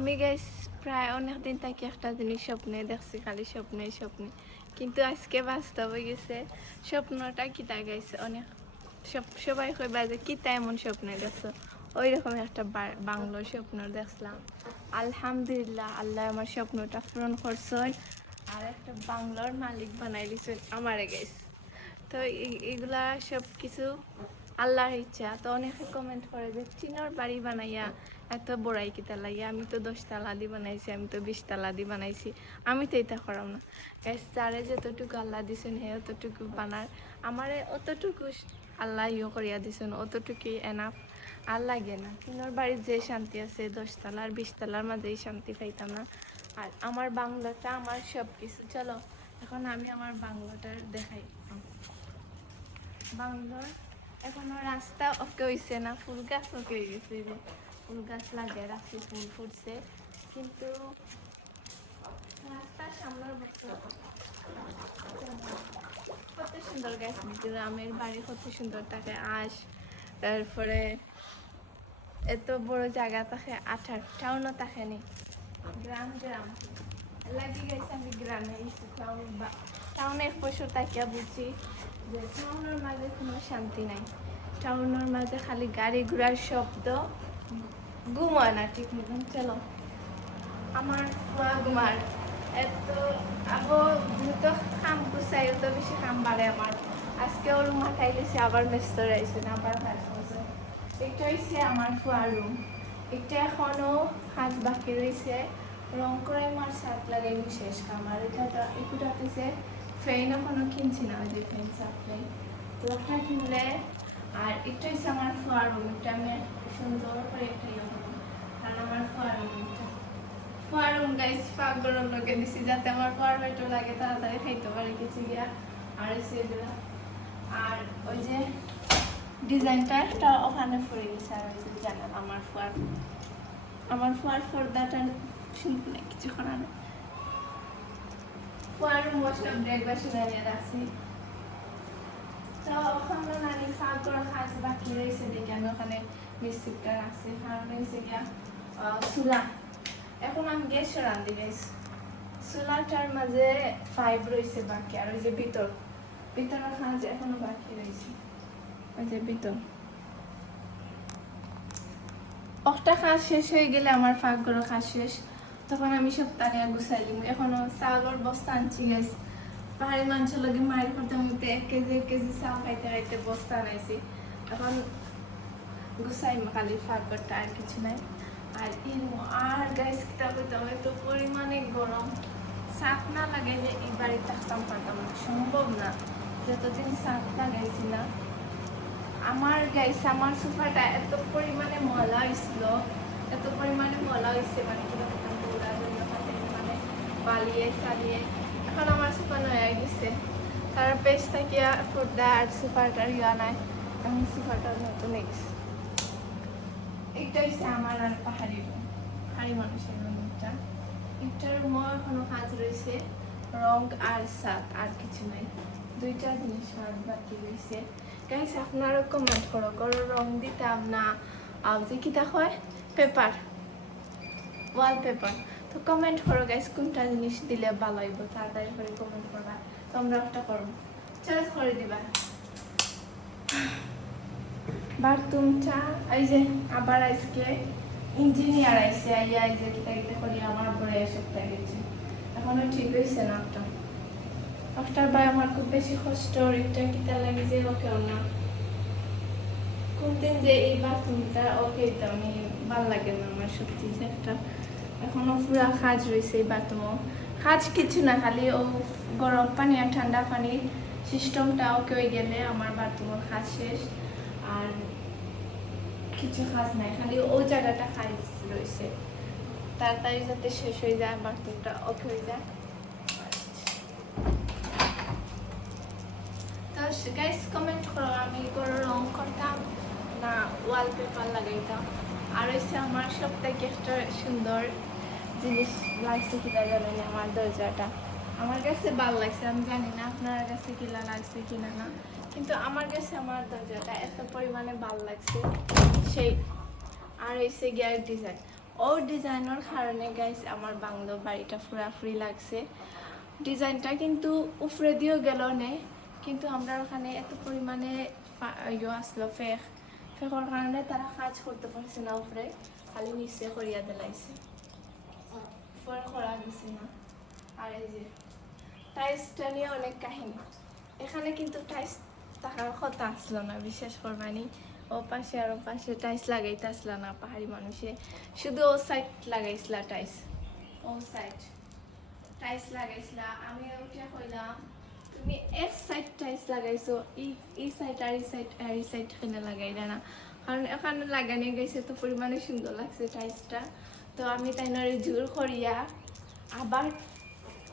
আমি গাইস প্রায় অনেক দিন থেকে একটা জিনিস স্বপ্নে দেখছি, খালি স্বপ্নে স্বপ্নে, কিন্তু আজকে বাস্তব হয়ে গেছে। স্বপ্নটা কিতা গাইছে অনেক সবাই কইবা যে কিতা এমন স্বপ্নে দেখছো, ওই রকম একটা বাংলোর স্বপ্ন দেখছিলাম। আলহামদুলিল্লাহ, আল্লাহ আমার স্বপ্নটা পূরণ করছেন আর একটা বাংলোর মালিক বানাই দিছেন আমারে গাইস। তো এগুলা সব কিছু আল্লাহর ইচ্ছা। তো অনেকে কমেন্ট করে যে টিনের বাড়ি বানাইয়া এত বড়াই কিতা লাগিয়া, আমি তো 10 তালা দি বানাইছি, আমি তো 20 তালা দি বানাইছি, আমি তো এটা করাম না। গাইস, যারে যতটুকু আল্লাহ দিছেন হে অতটুকু বানার, আমারে অতটুকু আল্লাহ করিয়া দিছেন, অতটুকুই এনাফ। আর লাগে না টিনের বাড়ির যে শান্তি আছে 10 তালা আর 20 তালার মাঝেই শান্তি পাইতাম না। আর আমার বাংলাটা আমার সব কিছু। চলো এখন আমি আমার বাংলাটার দেখাই। বাংলোর এখনো রাস্তা ওকে হয়েছে না, ফুল গাছ ওকে হয়ে গেছে, যে ফুল গাছ লাগিয়ে রাখছি, ফুল ফুটছে, কিন্তু রাস্তার সামনের বছর কত সুন্দর গাছ, গ্রামের বাড়ি কত সুন্দর থাকে, আশ, তারপরে এত বড় জায়গা থাকে, আঠার টাউনও থাকে নি, গ্রাম গ্রাম লাগি গেছে। আমি গ্রামে এসেছি, টাউনে এক বছর তাকিয়া বুঝছি যে টাউনের মাঝে কোনো শান্তি নাই। টাউনের মাঝে খালি গাড়ি ঘোড়ার শব্দ, ঘুমায় না ঠিক মতন। চলো আমার ঘুমার এত আবো দ্রুত কাম গুছাই, এত বেশি কাম বাড়ে আমার। আজকে ওর মাথায় গেছে, আবার ব্যস্ত রয়েছে না, আবার কাজ করছে। এটা হচ্ছে আমার ফুয়ার রুম, এটা এখনো কাজ বাকি রয়েছে, রং করে আমার সাত লাগাই শেষ কাম। আর এটা একুটাতেছে ফ্যান এখনো কিনছি না, ওই যে ফ্যান সাত ফ্যান তো ওটা কিনলে। আর এটা হচ্ছে আমার ফুয়ার রুম, এটা আমি সুন্দর করে একটা ইয়ে করবো, কারণ আমার ফুয়ার রুমটা ফার্ম গাইস পাগলের লোকে দিছি যাতে আমার ফার্মেটো লাগে, তাড়াতাড়ি খাইতে পারে কিছু গিয়া। আর সেগুলা আর ওই যে ডিজাইনটা একটা ওখানে পড়ে গেছে, আর ওই যে জানাল আমার ফুয়ার পর্দাটা শুনতে না, কিছু করার নেই। ফুয়ার মোস্ট অফ ব্রেকফাস্ট বানিয়ে রাখছি। তো ওখানে নানি খাওয়া করা খাস বাকি রয়েছে দেখে আমি ওখানে বিস্কুটটা রাখছি। কারণ হয়েছে গিয়া চুলা, এখন আমি গ্যাস রান্ধি গাইস, চুলাটার মাঝে ফাইভ রয়েছে বাকি, আর ওই যে ভিতরের কাজ এখনো বাকি রয়েছে, ওই যে ভিতর একটা কাজ শেষ হয়ে গেলে আমার পাকঘরের কাজ শেষ, তখন আমি সব তানিয়া গুছাই দিব। এখনো চাউলের বস্তা আনছি গাইস, পাহাড়ি মাংস লাগে মায়ের করতে মধ্যে 1 কেজি চাল খাইতে খাইতে বস্তা আনাইছি। এখন গুছাই খালি পাকঘরটা, আর কিছু নাই। আর গাইস কিতা কইতাম, এত পরিমাণে গরম, ছাদ না লাগাইলে এই বাড়িতে থাকতাম পারতাম না, সম্ভব না। যতদিন ছাদ লাগাইছি না আমার গাইস, আমার সোফাটা এত পরিমাণে ময়লা হয়েছিল, এত পরিমাণে ময়লা হয়েছে, মানে কিনা করতাম পুরা মানে বালিয়ে চালিয়ে, এখন আমার সোফা নয়া গেছে। তার পেজ থাকিয়া পর্দা আর সোফাটার ইয়া নাই, এখন সোফাটা নতুন গেছে। এটা হচ্ছে আমার আর পাহাড়ি মানুষের রুমটা। এটার রুমও এখনো কাজ রয়েছে, রং আর ছাদ, আর কিছু নাই, দুইটা জিনিস আর বাকি রয়েছে। গাইস আপনারও কমেন্ট করো রং দিতাম না, যে কিতা হয় পেপার, ওয়ালপেপার। তো কমেন্ট করো গাইস কোনটা জিনিস দিলে ভালো হইব, তাড়াতাড়ি করে কমেন্ট করবা, তোমরা একটা করো, চয়েস করে দিবা। বাথরুমটা এই যে আবার আজকে ইঞ্জিনিয়ার আইসে, আইয়া এই যে কিতা কিতা করি আমার পরে সপ্তাহে গেছে, এখনো ঠিক হয়েছে না। একটা ভাই আমার খুব বেশি কষ্ট, একটা কিতা লাগে যে ওকেও না, কোনদিন যে এই বাথরুমটা ওকে তো আমি ভাল লাগে না আমার সত্যি, যে একটা এখনো পুরা কাজ রয়েছে এই বাথরুমও। কাজ কিছু না, খালি ও গরম পানি আর ঠান্ডা পানির সিস্টেমটা ওকে হয়ে গেলে আমার বাথরুমের কাজ শেষ। আর কিছু কাজ নাই, খালি ওই জায়গাটা কাজ রয়েছে, তাড়াতাড়ি যাতে শেষ হয়ে যায়, বাথরুমটা ওকে হয়ে যায়। তো গাইস কমেন্ট করো আমি কোনো রং করতাম না ওয়ালপেপার লাগাইতাম। আর হচ্ছে আমার সব থেকে একটা সুন্দর জিনিস লাগছে কিনা জানেন, আমার দরজাটা আমার কাছে ভালো লাগছে, আমি জানি না আপনার কাছে কিলা লাগছে কিনা না, কিন্তু আমার কাছে আমার দরজাটা এত পরিমাণে ভালো লাগছে সেই। আর হচ্ছে গিয়ার ডিজাইন ও ডিজাইনের কারণে গাইস আমার বাংলো বাড়িটা পুরাপুরি লাগছে। ডিজাইনটা কিন্তু উপরে দিয়েও গেল নে, কিন্তু আমরা ওখানে এত পরিমাণে আসলো ফেকর কারণে তারা কাজ করতে পারছে না, উপরে খালি নিচে করিয়া দিলাইছে, উপরে করা গেছে না। আর এই যে টাইলসটা নিয়ে অনেক কাহিনী, এখানে কিন্তু টাইলস থাকার কথা আসলো না, বিশেষ করবানি ও পাশে আর ও পাশে টাইলস লাগাইতে আসলো না পাহাড়ি মানুষে, শুধু ও সাইড লাগাইছিল টাইলস, ও সাইড টাইলস লাগাইছিলা। আমি উঠে কইলাম তুমি এক সাইড টাইলস লাগাইছো, এই সাইড আর এই সাইড আর এই সাইড কিনে লাগাইলা না, কারণ এখানে লাগানো গেছে তো পরিমাণে সুন্দর লাগছে টাইলসটা। তো আমি তাই নরে জোর করিয়া আবার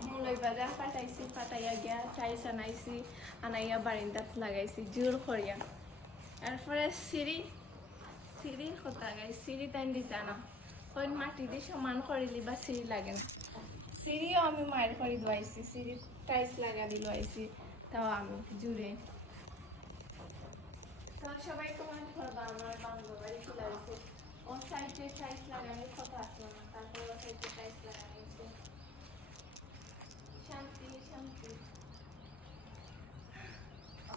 মূলই বাজার পাঠাইছি, পাঠাইয়া গিয়া টাইলস আনাইছি, আনাইয়া বারিন্দাত লাগাইছি জোর করিয়া। এরপরে সিঁড়ির কথা গাই, সিঁড়ি তাই দিতা না, ওই মাটি দিয়ে সমান করিলি বা সিঁড়ি লাগে না। সিঁড়িও আমি মায়ের করে দোয়াইছি, সিঁড়ির টাইলস লাগালি দোয়াইছি, তাও আমি জুড়ে। তো সবাই কমেন্ট করবা আমার বাংলো বাড়ি কি লাগছে। ও সাইডে টাইলস লাগানোর কথা আসলো না, তারপর ও সাইডে টাইলস লাগানো হয়েছে।